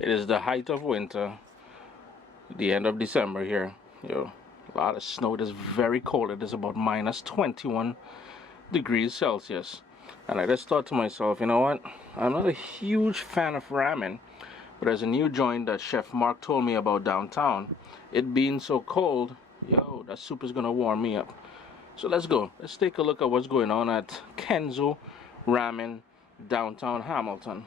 It is the height of winter, the end of December here. Yo, a lot of snow. It is very cold. It is about minus 21 degrees Celsius. And I just thought to myself, you know what? I'm not a huge fan of ramen, but there's a new joint that Chef Mark told me about downtown. It being so cold, yo, that soup is gonna warm me up. So let's go. Let's take a look at what's going on at Kenzo Ramen, downtown Hamilton.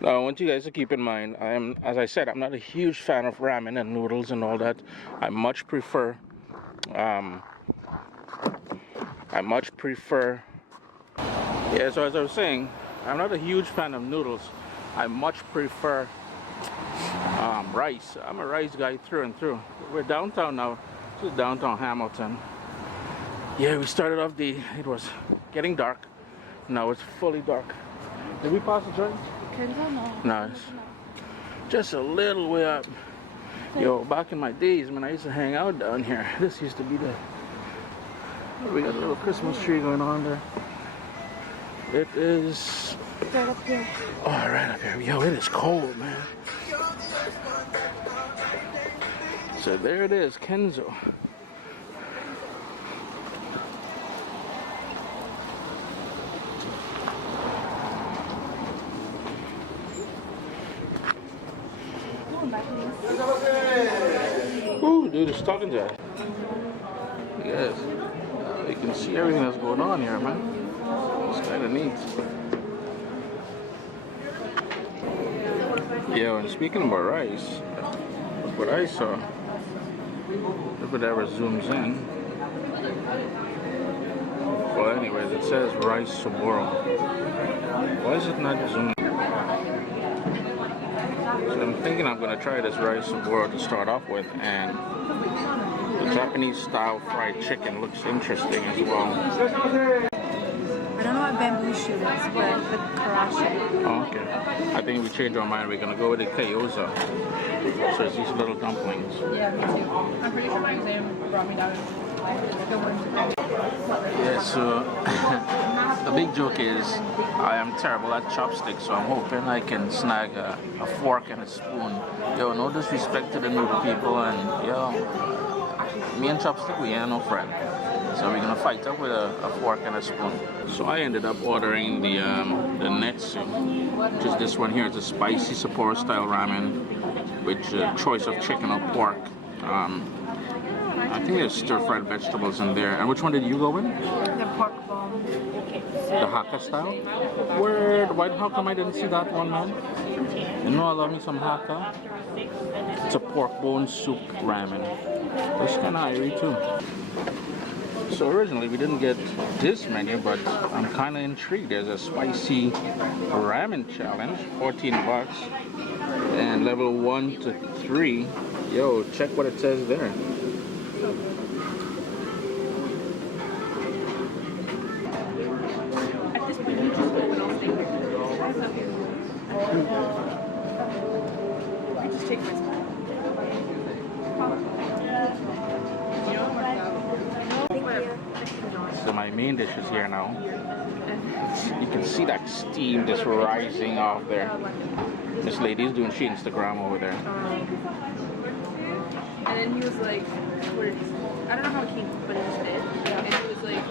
Now, I want you guys to keep in mind, as I said, I'm not a huge fan of ramen and noodles and all that. I much prefer, yeah, so as I was saying, I'm not a huge fan of noodles. I much prefer rice. I'm a rice guy through and through. We're downtown now. This is downtown Hamilton. Yeah, we started off it was getting dark. Now it's fully dark. Did we pass the joint? No, it's just a little way up. Yo, back in my days, man, I used to hang out down here. This used to be we got a little Christmas tree going on there. It is right up here. Oh, right up here. Yo, it is cold, man. So there it is, Kenzo. Ooh, dude is talking to us. Yes. You can see everything that's going on here, man. It's kind of neat. Yeah, and speaking about rice, look what I saw. If it ever zooms in. Well, anyways, it says rice saburo. Why is it not zooming? So I'm thinking I'm going to try this rice saburo to start off with, and the Japanese style fried chicken looks interesting as well. I don't know what bamboo shoot is, but the karashi. Oh, okay. I think we changed our mind. We're going to go with the gyoza. So it's these little dumplings. Yeah, me too. I'm pretty sure my exam brought me down. Yeah, so the big joke is I am terrible at chopsticks, so I'm hoping I can snag a fork and a spoon. Yo, no disrespect to the noodle people, and yo, me and chopstick, we ain't no friend. So we're gonna fight up with a fork and a spoon. So I ended up ordering the netsu, which is this one here. It's a spicy Sapporo style ramen with a choice of chicken or pork. I think there's stir-fried vegetables in there. And which one did you go with? The pork bone. The Hakka style? Where? How come I didn't see that one, man? You know I love me some Hakka. It's a pork bone soup ramen. It's kind of irie too. So originally we didn't get this menu, but I'm kind of intrigued. There's a spicy ramen challenge, 14 bucks, and level 1 to 3. Yo, check what it says there. At this point, you just go and I'll stay here. I just take my spot. So my main dish is here now. You can see that steam just rising off there. This lady's doing she Instagram over there. And then he was like, I don't know how he came, but he just did. And he was like,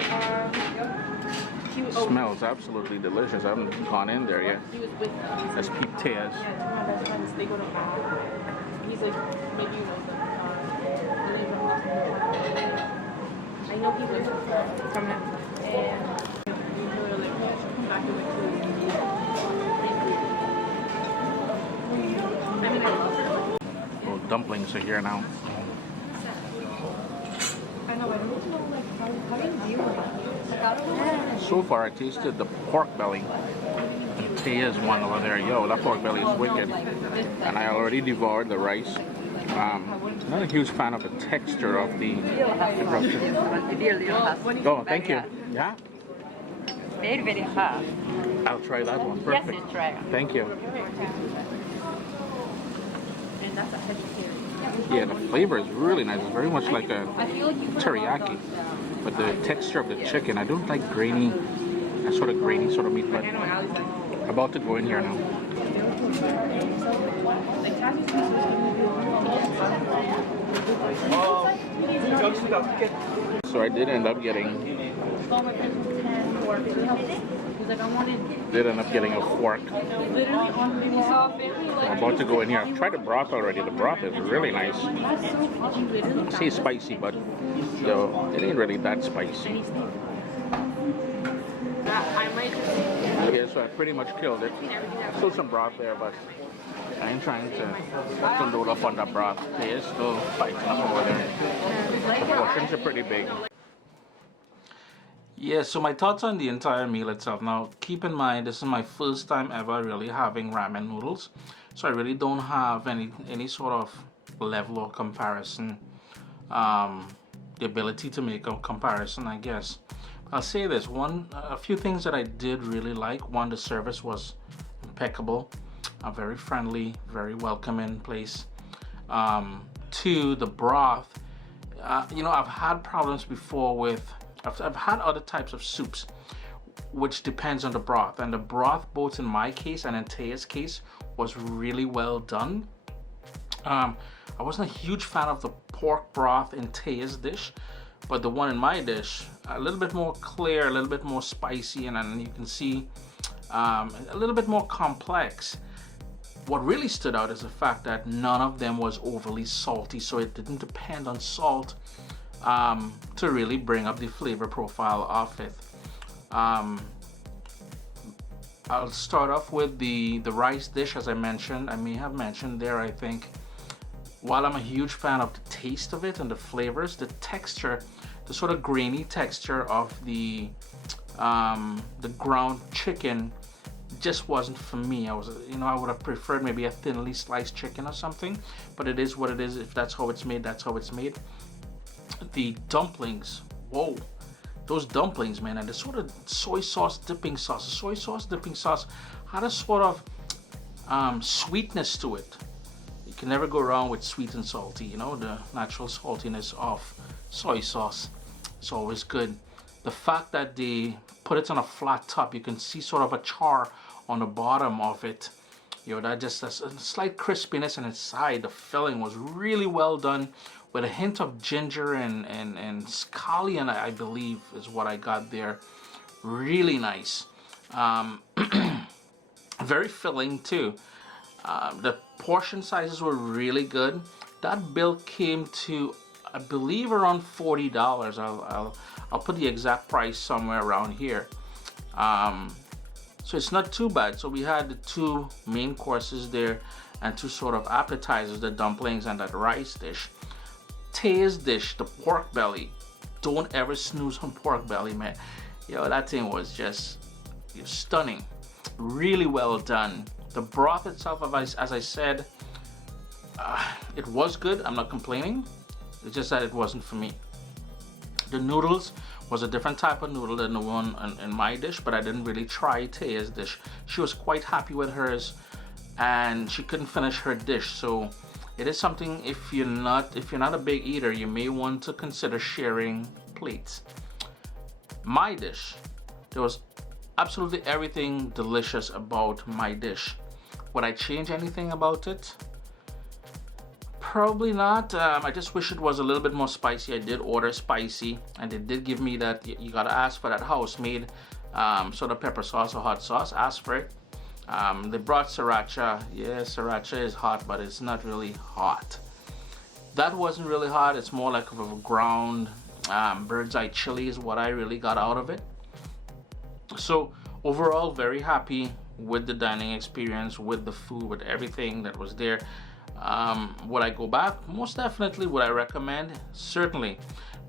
Smells absolutely delicious. I haven't gone in there yet. He was with Let's peep Taz. Yeah, my best friends, they go to he's like, maybe you know them. I know he lives from him. And we were like, yeah, should come back and like I mean, I love it. Oh, dumplings are here now. I know, I don't know, like, how do you deal with it? So far, I tasted the pork belly. And Taya's one over there. Yo, that pork belly is wicked. And I already devoured the rice. Not a huge fan of the texture of the Oh, thank you. Yeah? Very, very hard. I'll try that one. Perfect. Yes, you try it. Thank you. And that's a vegetarian. Yeah, the flavor is really nice. It's very much like a teriyaki. But the texture of the chicken, I don't like grainy, that sort of grainy sort of meat. But about to go in here now. Like Taffy's supposed to So I did end up getting a fork. I'm about to go in here. I've tried the broth already. The broth is really nice. I say spicy, but yo, it ain't really that spicy. Yeah, so I pretty much killed it. Still some broth there, but I ain't trying to load up on that broth. They is still fighting up over there. The portions are pretty big. Yeah, so my thoughts on the entire meal itself. Now, keep in mind, this is my first time ever really having ramen noodles. So I really don't have any sort of level of comparison. The ability to make a comparison, I guess. I'll say this, a few things that I did really like. One, the service was impeccable. A very friendly, very welcoming place. Two, the broth. I've had problems before with, I've had other types of soups, which depends on the broth. And the broth, both in my case and in Taya's case, was really well done. I wasn't a huge fan of the pork broth in Taya's dish, but the one in my dish, a little bit more clear, a little bit more spicy, and then you can see a little bit more complex. What really stood out is the fact that none of them was overly salty, so it didn't depend on salt to really bring up the flavor profile of it. I'll start off with the rice dish. As I mentioned, I may have mentioned there, I think, while I'm a huge fan of the taste of it and the flavors, the texture, the sort of grainy texture of the ground chicken just wasn't for me. I would have preferred maybe a thinly sliced chicken or something, but it is what it is. If that's how it's made, that's how it's made. The dumplings, whoa, those dumplings, man, and the sort of soy sauce dipping sauce had a sort of sweetness to it. You can never go wrong with sweet and salty, the natural saltiness of soy sauce. It's always good. The fact that they put it on a flat top, you can see sort of a char on the bottom of it. That just a slight crispiness, and inside the filling was really well done with a hint of ginger and scallion, I believe is what I got there. Really nice. Very filling too. The portion sizes were really good. That bill came to, I believe, around $40. I'll put the exact price somewhere around here. So it's not too bad. So we had the two main courses there and two sort of appetizers, the dumplings and that rice dish. Taya's dish, the pork belly. Don't ever snooze on pork belly, man. That thing was just stunning. Really well done. The broth itself, as I said, it was good. I'm not complaining. It's just that it wasn't for me. The noodles was a different type of noodle than the one in my dish, but I didn't really try Taya's dish. She was quite happy with hers, and she couldn't finish her dish. So it is something, if you're not a big eater, you may want to consider sharing plates. My dish, there was absolutely everything delicious about my dish. Would I change anything about it? Probably not. I just wish it was a little bit more spicy. I did order spicy, and they did give me that. You gotta ask for that house-made sort of pepper sauce or hot sauce. Ask for it. They brought sriracha. Yeah, sriracha is hot, but it's not really hot. That wasn't really hot. It's more like a ground bird's eye chili is what I really got out of it. So overall, very happy with the dining experience, with the food, with everything that was there. Would I go back? Most definitely. Would I recommend? Certainly.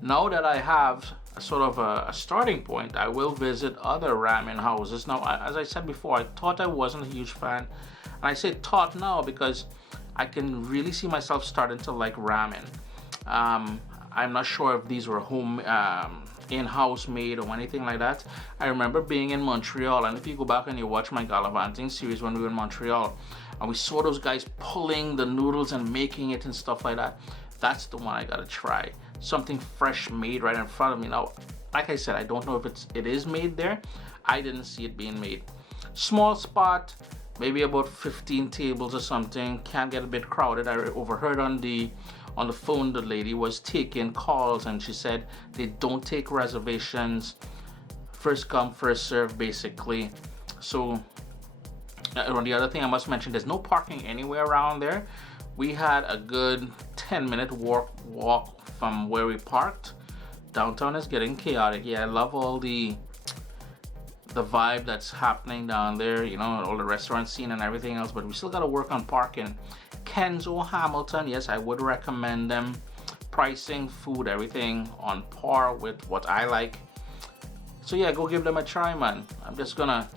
Now that I have a sort of a starting point, I will visit other ramen houses. Now, as I said before, I thought I wasn't a huge fan, and I say thought now because I can really see myself starting to like ramen. I'm not sure if these were home in-house made or anything like that. I remember being in Montreal, and if you go back and you watch my Gallivanting series when we were in Montreal, and we saw those guys pulling the noodles and making it and stuff like that. That's the one I gotta try. Something fresh made right in front of me. Now, like I said, I don't know if it is made there. I didn't see it being made. Small spot, maybe about 15 tables or something. Can get a bit crowded. I overheard on the phone the lady was taking calls, and she said they don't take reservations, first come first serve basically. So the other thing I must mention, there's no parking anywhere around there. We had a good 10-minute walk from where we parked. Downtown is getting chaotic. Yeah, I love all the vibe that's happening down there, you know, all the restaurant scene and everything else, but we still got to work on parking. Kenzo, Hamilton, yes, I would recommend them. Pricing, food, everything on par with what I like. So yeah, go give them a try, man. I'm just gonna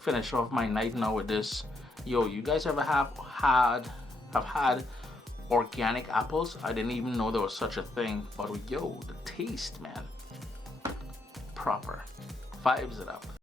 finish off my night now with this. Yo, you guys ever have had organic apples? I didn't even know there was such a thing, but yo, the taste, man, proper. Vibes it up.